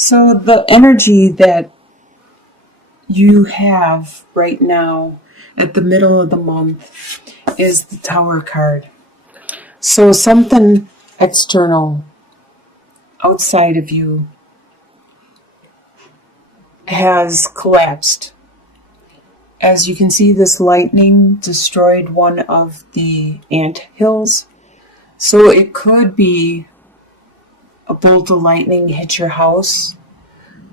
So the energy that you have right now at the middle of the month is the Tower card. So something external outside of you has collapsed. As you can see, this lightning destroyed one of the ant hills. So it could be a bolt of lightning hit your house.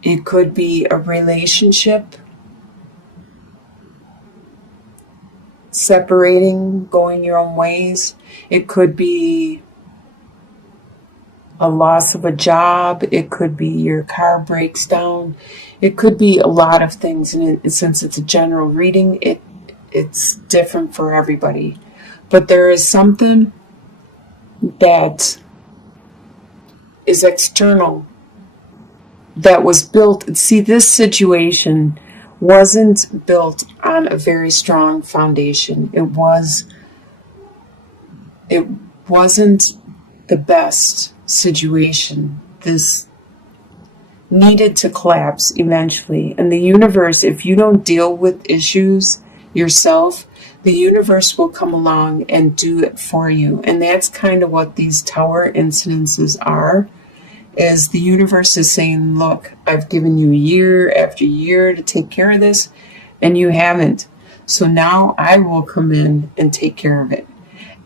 It could be a relationship separating, going your own ways. It could be a loss of a job. It could be your car breaks down. It could be a lot of things. And since it's a general reading, it's different for everybody. But there is something that is external that was built. See, this situation wasn't built on a very strong foundation. It wasn't the best situation. This needed to collapse eventually. And the universe, if you don't deal with issues yourself, the universe will come along and do it for you. And that's kind of what these tower incidences are, is the universe is saying, look, I've given you year after year to take care of this, and you haven't. So now I will come in and take care of it.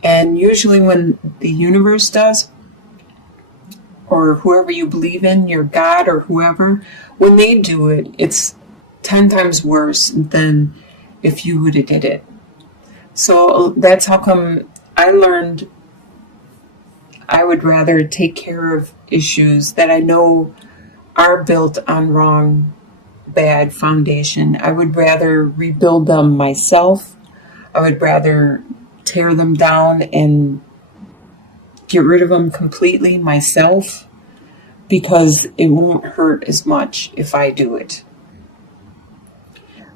And usually when the universe does, or whoever you believe in, your God or whoever, when they do it, it's 10 times worse than if you would have did it. So that's how come I learned I would rather take care of issues that I know are built on wrong, bad foundation. I would rather rebuild them myself. I would rather tear them down and get rid of them completely myself, because it won't hurt as much if I do it.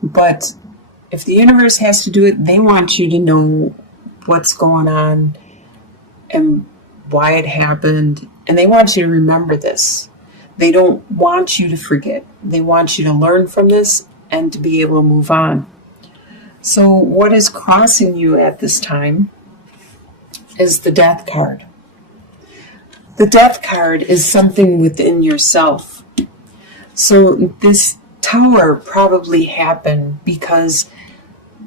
But if the universe has to do it, they want you to know what's going on and why it happened, and they want you to remember this. They don't want you to forget. They want you to learn from this and to be able to move on. So what is crossing you at this time is the Death card. The Death card is something within yourself. So this tower probably happened because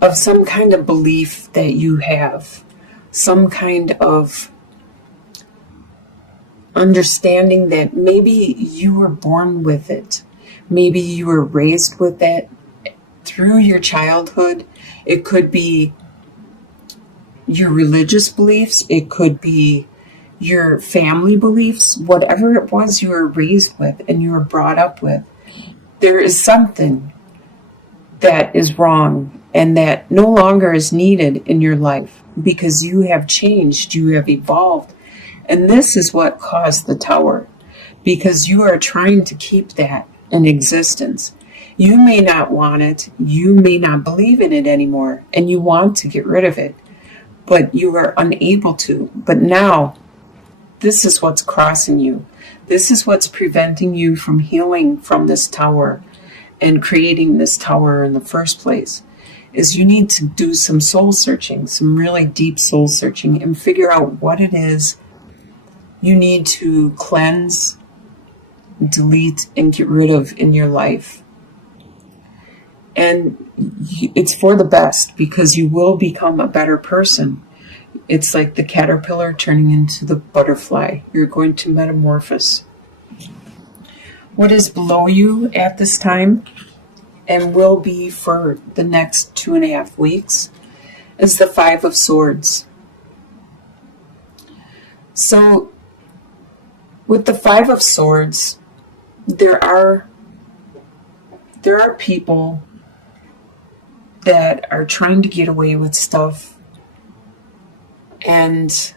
of some kind of belief that you have, some kind of understanding that maybe you were born with it. Maybe you were raised with that through your childhood. It could be your religious beliefs. It could be your family beliefs. Whatever it was you were raised with and you were brought up with, there is something that is wrong and that no longer is needed in your life because you have changed, you have evolved. And this is what caused the tower, because you are trying to keep that in existence. You may not want it, you may not believe in it anymore, and you want to get rid of it, but you are unable to. But now, this is what's crossing you. This is what's preventing you from healing from this tower and creating this tower in the first place, is you need to do some soul searching, some really deep soul searching, and figure out what it is you need to cleanse, delete, and get rid of in your life. And it's for the best, because you will become a better person. It's like the caterpillar turning into the butterfly. You're going to metamorphose. What is below you at this time, and will be for the next 2.5 weeks, is the Five of Swords. So, with the Five of Swords, there are people that are trying to get away with stuff, and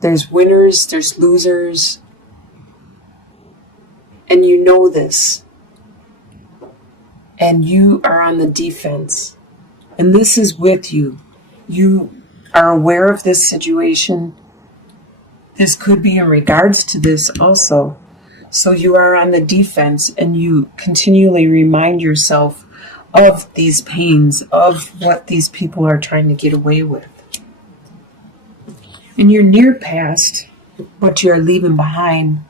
there's winners, there's losers, and you know this, and you are on the defense, and this is with you. You are aware of this situation. This could be in regards to this also. So you are on the defense, and you continually remind yourself of these pains, of what these people are trying to get away with. In your near past, what you're leaving behind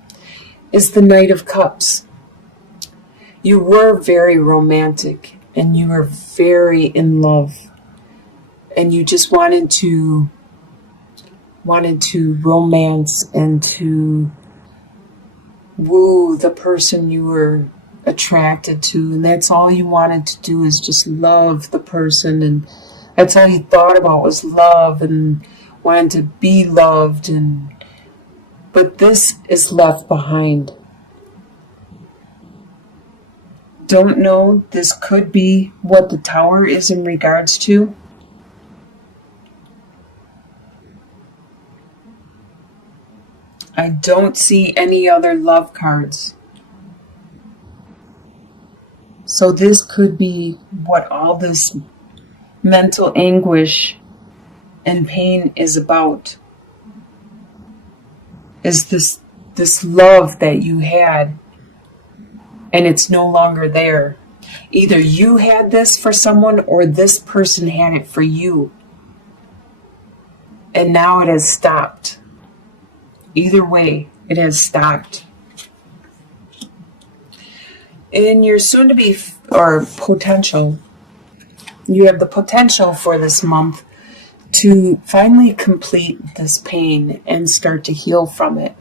is the Knight of Cups. You were very romantic, and you were very in love, and you just wanted to romance and to woo the person you were attracted to, and that's all you wanted to do, is just love the person, and that's all you thought about was love and wanted to be loved. But this is left behind. Don't know, this could be what the Tower is in regards to. I don't see any other love cards. So this could be what all this mental anguish and pain is about. Is this love that you had, and it's no longer there. Either you had this for someone, or this person had it for you, and now it has stopped. Either way, it has stopped. In your soon-to-be or potential, you have the potential for this month to finally complete this pain and start to heal from it.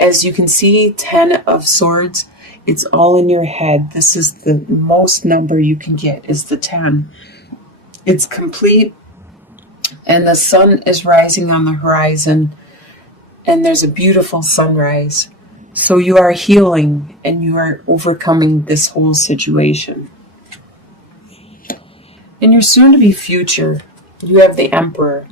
As you can see, 10 of Swords, it's all in your head. This is the most number you can get, is the 10. It's complete, and the sun is rising on the horizon, and there's a beautiful sunrise. So you are healing, and you are overcoming this whole situation. In your soon-to-be future, you have the Emperor.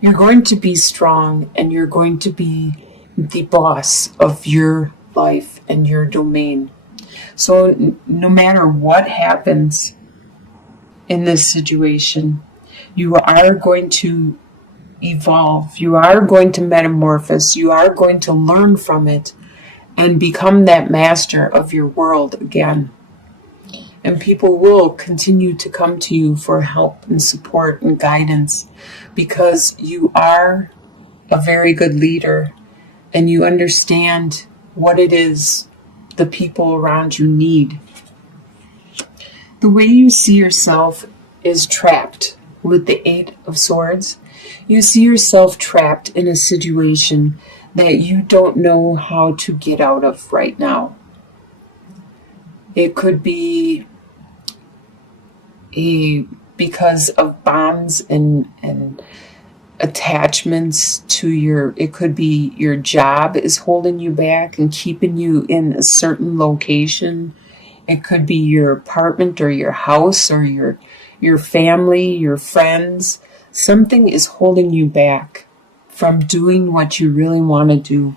You're going to be strong, and you're going to be the boss of your life and your domain. So no matter what happens in this situation, you are going to evolve. You are going to metamorphose. You are going to learn from it and become that master of your world again. And people will continue to come to you for help and support and guidance, because you are a very good leader, and you understand what it is the people around you need. The way you see yourself is trapped with the 8 of Swords. You see yourself trapped in a situation that you don't know how to get out of right now. It could be because of bonds and attachments to it could be your job is holding you back and keeping you in a certain location. It could be your apartment or your house or your family, your friends. Something is holding you back from doing what you really want to do.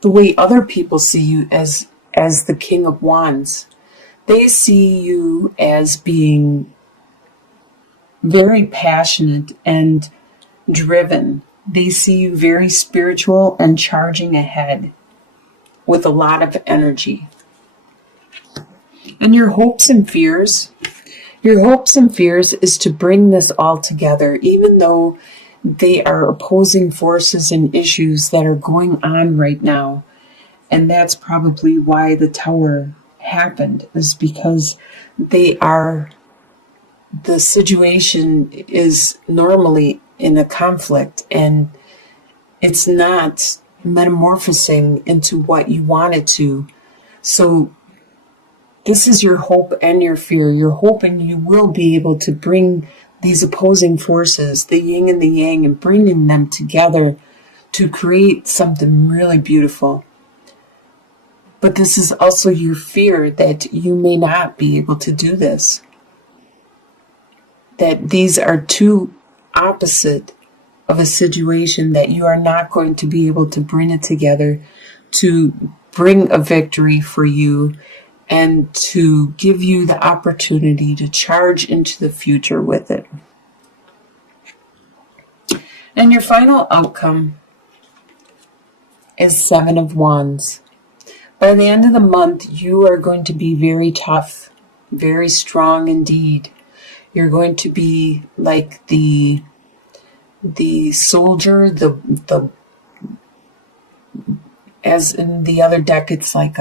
The way other people see you as the King of Wands, they see you as being very passionate and driven. They see you very spiritual and charging ahead with a lot of energy. And your hopes and fears is to bring this all together, even though they are opposing forces and issues that are going on right now. And that's probably why the Tower happened, is because the situation is normally in a conflict, and it's not metamorphosing into what you want it to. So this is your hope and your fear. You're hoping you will be able to bring these opposing forces, the yin and the yang, and bringing them together to create something really beautiful. But this is also your fear that you may not be able to do this. That these are too opposite of a situation, that you are not going to be able to bring it together to bring a victory for you and to give you the opportunity to charge into the future with it. And your final outcome is Seven of Wands. By the end of the month, you are going to be very tough, very strong indeed. You're going to be like the soldier, the as in the other deck, it's like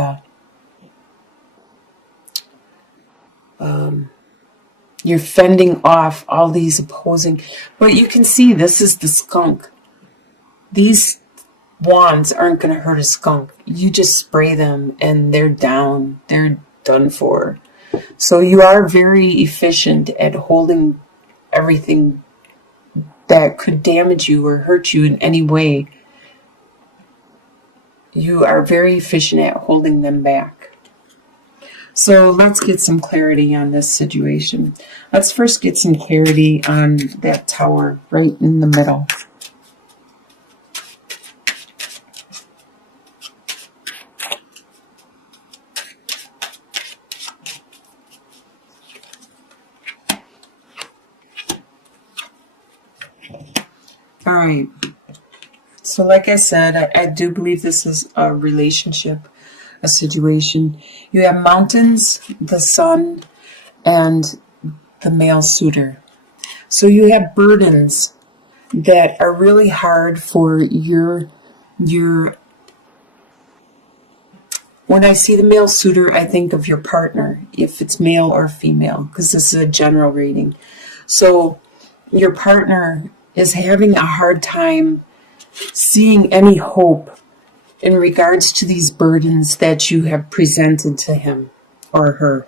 you're fending off all these opposing. But you can see this is the skunk. These wands aren't going to hurt a skunk. You just spray them and they're down. They're done for. So you are very efficient at holding everything that could damage you or hurt you in any way. You are very efficient at holding them back. So let's get some clarity on this situation. Let's first get some clarity on that tower right in the middle. All right. So like I said, I do believe this is a relationship, a situation. You have mountains, the sun, and the male suitor. So you have burdens that are really hard for your when I see the male suitor, I think of your partner, if it's male or female, because this is a general reading. So your partner is having a hard time seeing any hope in regards to these burdens that you have presented to him or her.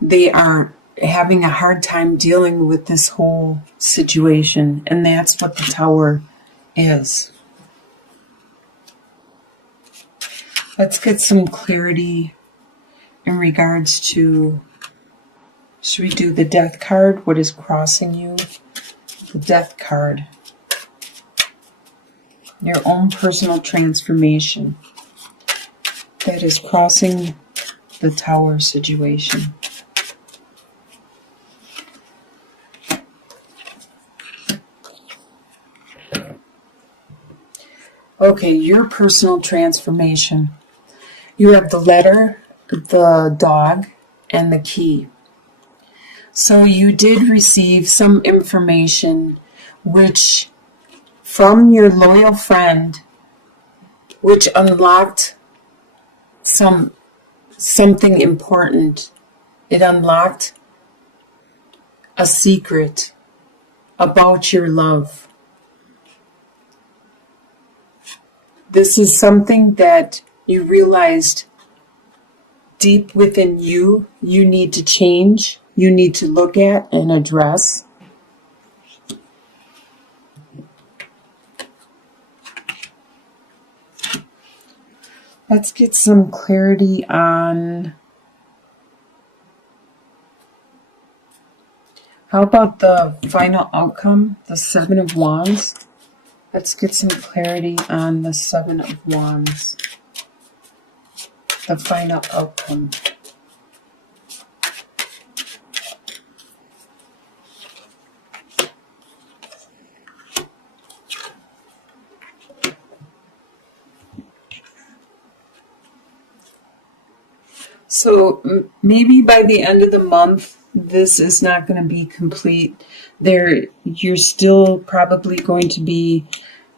They are having a hard time dealing with this whole situation, and that's what the tower is. Let's get some clarity in regards to, should we do the death card? What is crossing you? The death card. Your own personal transformation that is crossing the tower situation. Okay, your personal transformation. You have the letter, the dog, and the key. So you did receive some information which from your loyal friend, which unlocked something important. It unlocked a secret about your love. This is something that you realized deep within you need to change, you need to look at and address. Let's get some clarity on, how about the final outcome, the Seven of Wands? Let's get some clarity on the Seven of Wands, the final outcome. So maybe by the end of the month, this is not going to be complete. You're still probably going to be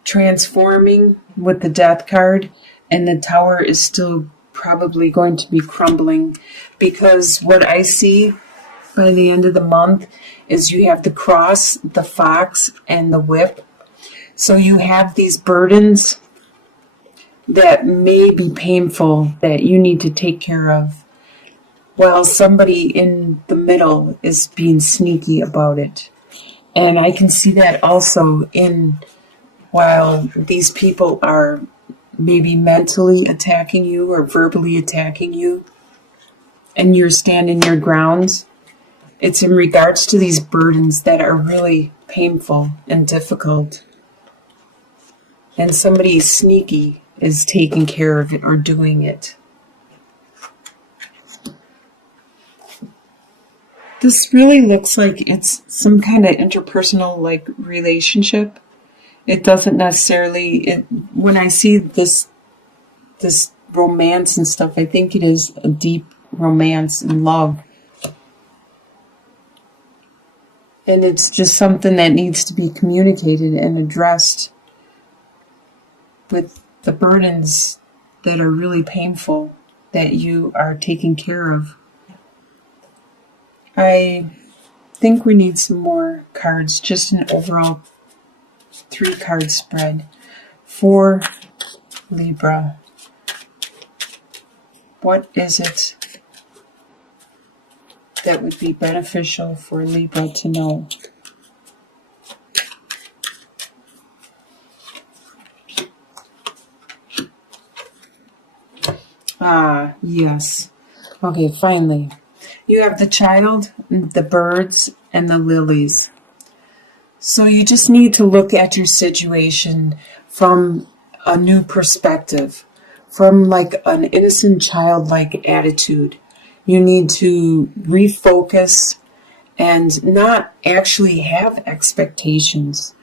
transforming with the death card, and the tower is still probably going to be crumbling, because what I see by the end of the month is you have the cross, the fox, and the whip. So you have these burdens that may be painful that you need to take care of, while somebody in the middle is being sneaky about it. And I can see that also while these people are maybe mentally attacking you or verbally attacking you, and you're standing your grounds. It's in regards to these burdens that are really painful and difficult. And somebody sneaky is taking care of it or doing it. This really looks like it's some kind of interpersonal relationship. It doesn't necessarily, when I see this romance and stuff, I think it is a deep romance and love. And it's just something that needs to be communicated and addressed with the burdens that are really painful that you are taking care of. I think we need some more cards, just an overall 3-card spread for Libra. What is it that would be beneficial for Libra to know? Ah, yes. Okay, finally. You have the child, the birds, and the lilies. So you just need to look at your situation from a new perspective, from like an innocent childlike attitude. You need to refocus and not actually have expectations.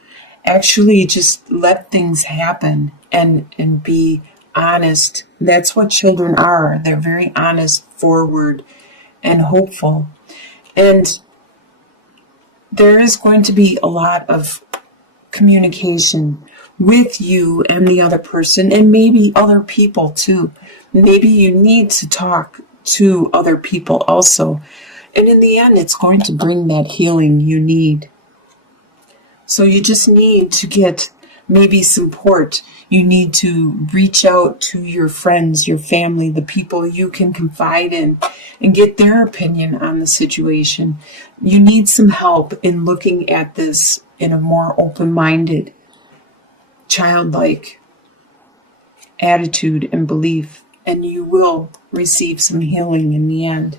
Actually just let things happen and be honest. That's what children are. They're very honest, forward, and hopeful. And there is going to be a lot of communication with you and the other person, and maybe other people too. Maybe you need to talk to other people also. And in the end, it's going to bring that healing you need. So you just need to get maybe support. You need to reach out to your friends, your family, the people you can confide in, and get their opinion on the situation. You need some help in looking at this in a more open-minded, childlike attitude and belief, and you will receive some healing in the end.